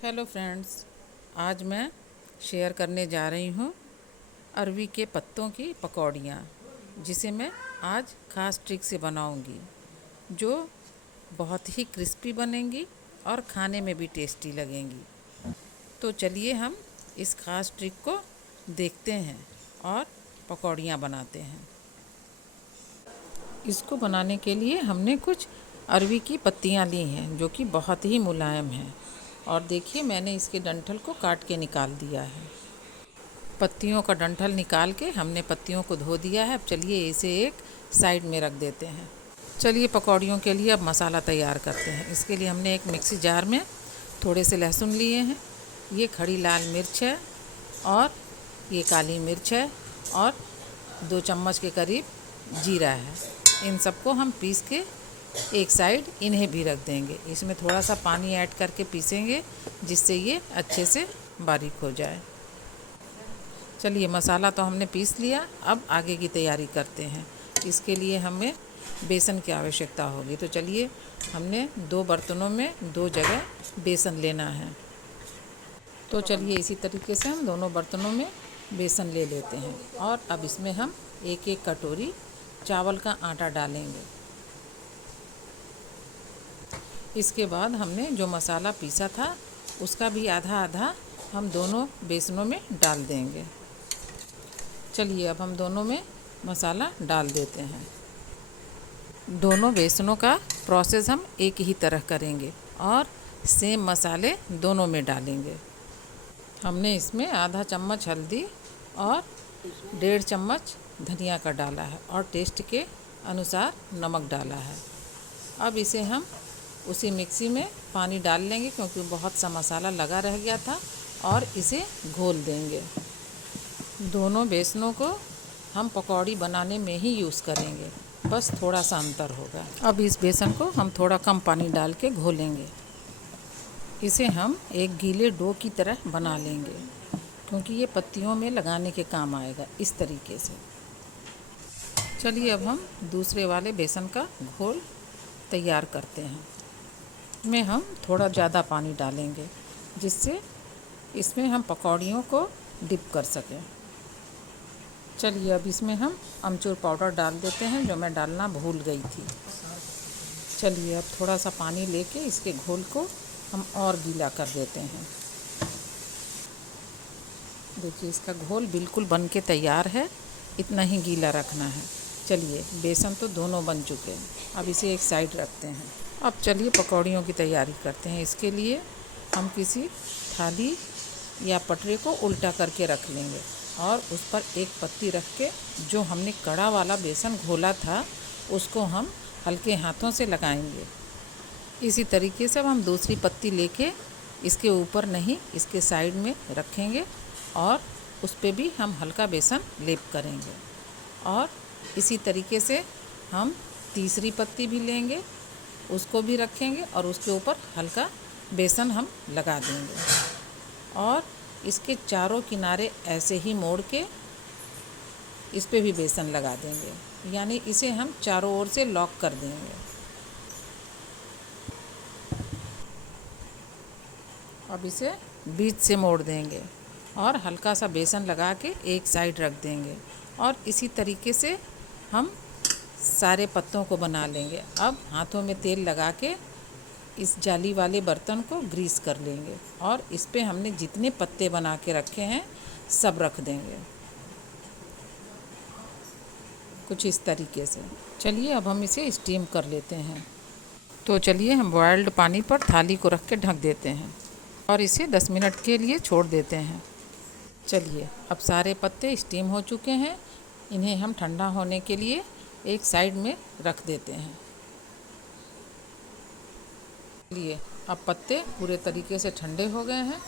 Hello friends, आज मैं share करने जा रही हूँ अरवी के पत्तों की पकौड़ियाँ, जिसे मैं आज ख़ास ट्रिक से बनाऊँगी, जो बहुत ही क्रिस्पी बनेंगी और खाने में भी टेस्टी लगेंगी। तो चलिए हम इस ख़ास ट्रिक को देखते हैं और पकौड़ियाँ बनाते हैं। इसको बनाने के लिए हमने कुछ अरवी की पत्तियाँ ली हैं, जो कि बहुत ही मुलायम हैं। और देखिए, मैंने इसके डंठल को काट के निकाल दिया है। पत्तियों का डंठल निकाल के हमने पत्तियों को धो दिया है। अब चलिए इसे एक साइड में रख देते हैं। चलिए पकौड़ियों के लिए अब मसाला तैयार करते हैं। इसके लिए हमने एक मिक्सी जार में थोड़े से लहसुन लिए हैं, ये खड़ी लाल मिर्च है और ये काली मिर्च है और 2 चम्मच के करीब जीरा है। इन सबको हम पीस के एक साइड इन्हें भी रख देंगे। इसमें थोड़ा सा पानी ऐड करके पीसेंगे, जिससे ये अच्छे से बारीक हो जाए। चलिए, मसाला तो हमने पीस लिया, अब आगे की तैयारी करते हैं। इसके लिए हमें बेसन की आवश्यकता होगी। तो चलिए, हमने 2 बर्तनों में 2 जगह बेसन लेना है। तो चलिए इसी तरीके से हम दोनों बर्तनों में बेसन ले लेते हैं और अब इसमें हम एक एक कटोरी चावल का आटा डालेंगे। इसके बाद हमने जो मसाला पीसा था उसका भी आधा आधा हम दोनों बेसनों में डाल देंगे। चलिए अब हम दोनों में मसाला डाल देते हैं। दोनों बेसनों का प्रोसेस हम एक ही तरह करेंगे और सेम मसाले दोनों में डालेंगे। हमने इसमें आधा चम्मच हल्दी और 1.5 चम्मच धनिया का डाला है और टेस्ट के अनुसार नमक डाला है। अब इसे हम उसी मिक्सी में पानी डाल लेंगे, क्योंकि बहुत सा मसाला लगा रह गया था, और इसे घोल देंगे। दोनों बेसनों को हम पकौड़ी बनाने में ही यूज़ करेंगे, बस थोड़ा सा अंतर होगा। अब इस बेसन को हम थोड़ा कम पानी डाल के घोलेंगे। इसे हम एक गीले डो की तरह बना लेंगे, क्योंकि ये पत्तियों में लगाने के काम आएगा इस तरीके से। चलिए अब हम दूसरे वाले बेसन का घोल तैयार करते हैं। इसमें हम थोड़ा ज़्यादा पानी डालेंगे, जिससे इसमें हम पकौड़ियों को डिप कर सकें। चलिए अब इसमें हम अमचूर पाउडर डाल देते हैं, जो मैं डालना भूल गई थी। चलिए अब थोड़ा सा पानी लेके इसके घोल को हम और गीला कर देते हैं। देखिए, इसका घोल बिल्कुल बन के तैयार है, इतना ही गीला रखना है। चलिए, बेसन तो दोनों बन चुके हैं, अब इसे एक साइड रखते हैं। अब चलिए पकौड़ियों की तैयारी करते हैं। इसके लिए हम किसी थाली या पटरे को उल्टा करके रख लेंगे और उस पर एक पत्ती रख के जो हमने कड़ा वाला बेसन घोला था उसको हम हल्के हाथों से लगाएंगे। इसी तरीके से अब हम दूसरी पत्ती लेके इसके ऊपर नहीं, इसके साइड में रखेंगे और उस पे भी हम हल्का बेसन लेप करेंगे। और इसी तरीके से हम तीसरी पत्ती भी लेंगे, उसको भी रखेंगे और उसके ऊपर हल्का बेसन हम लगा देंगे और इसके चारों किनारे ऐसे ही मोड़ के इस पे भी बेसन लगा देंगे, यानी इसे हम चारों ओर से लॉक कर देंगे। अब इसे बीच से मोड़ देंगे और हल्का सा बेसन लगा के एक साइड रख देंगे और इसी तरीके से हम सारे पत्तों को बना लेंगे। अब हाथों में तेल लगा के इस जाली वाले बर्तन को ग्रीस कर लेंगे और इस पे हमने जितने पत्ते बना के रखे हैं सब रख देंगे, कुछ इस तरीके से। चलिए अब हम इसे स्टीम कर लेते हैं। तो चलिए हम बॉयल्ड पानी पर थाली को रख के ढक देते हैं और इसे 10 मिनट के लिए छोड़ देते हैं। चलिए अब सारे पत्ते स्टीम हो चुके हैं, इन्हें हम ठंडा होने के लिए एक साइड में रख देते हैं। चलिए अब पत्ते पूरे तरीके से ठंडे हो गए हैं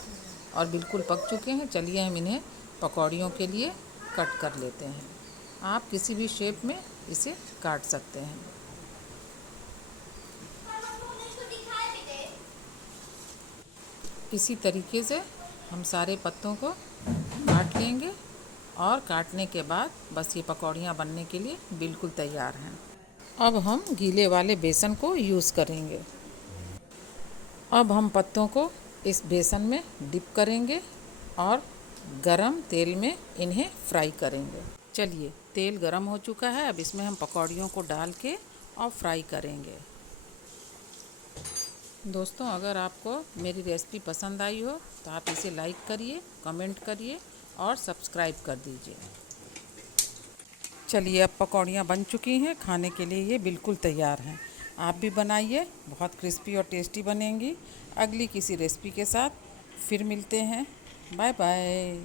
और बिल्कुल पक चुके हैं। चलिए हम इन्हें पकौड़ियों के लिए कट कर लेते हैं। आप किसी भी शेप में इसे काट सकते हैं। इसी तरीके से हम सारे पत्तों को काट लेंगे और काटने के बाद बस ये पकौड़ियाँ बनने के लिए बिल्कुल तैयार हैं। अब हम गीले वाले बेसन को यूज़ करेंगे। अब हम पत्तों को इस बेसन में डिप करेंगे और गरम तेल में इन्हें फ्राई करेंगे। चलिए, तेल गरम हो चुका है, अब इसमें हम पकौड़ियों को डाल के और फ्राई करेंगे। दोस्तों, अगर आपको मेरी रेसिपी पसंद आई हो तो आप इसे लाइक करिए, कमेंट करिए और सब्सक्राइब कर दीजिए। चलिए, अब पकौड़ियाँ बन चुकी हैं, खाने के लिए ये बिल्कुल तैयार हैं। आप भी बनाइए, बहुत क्रिस्पी और टेस्टी बनेंगी। अगली किसी रेसिपी के साथ फिर मिलते हैं। Bye bye.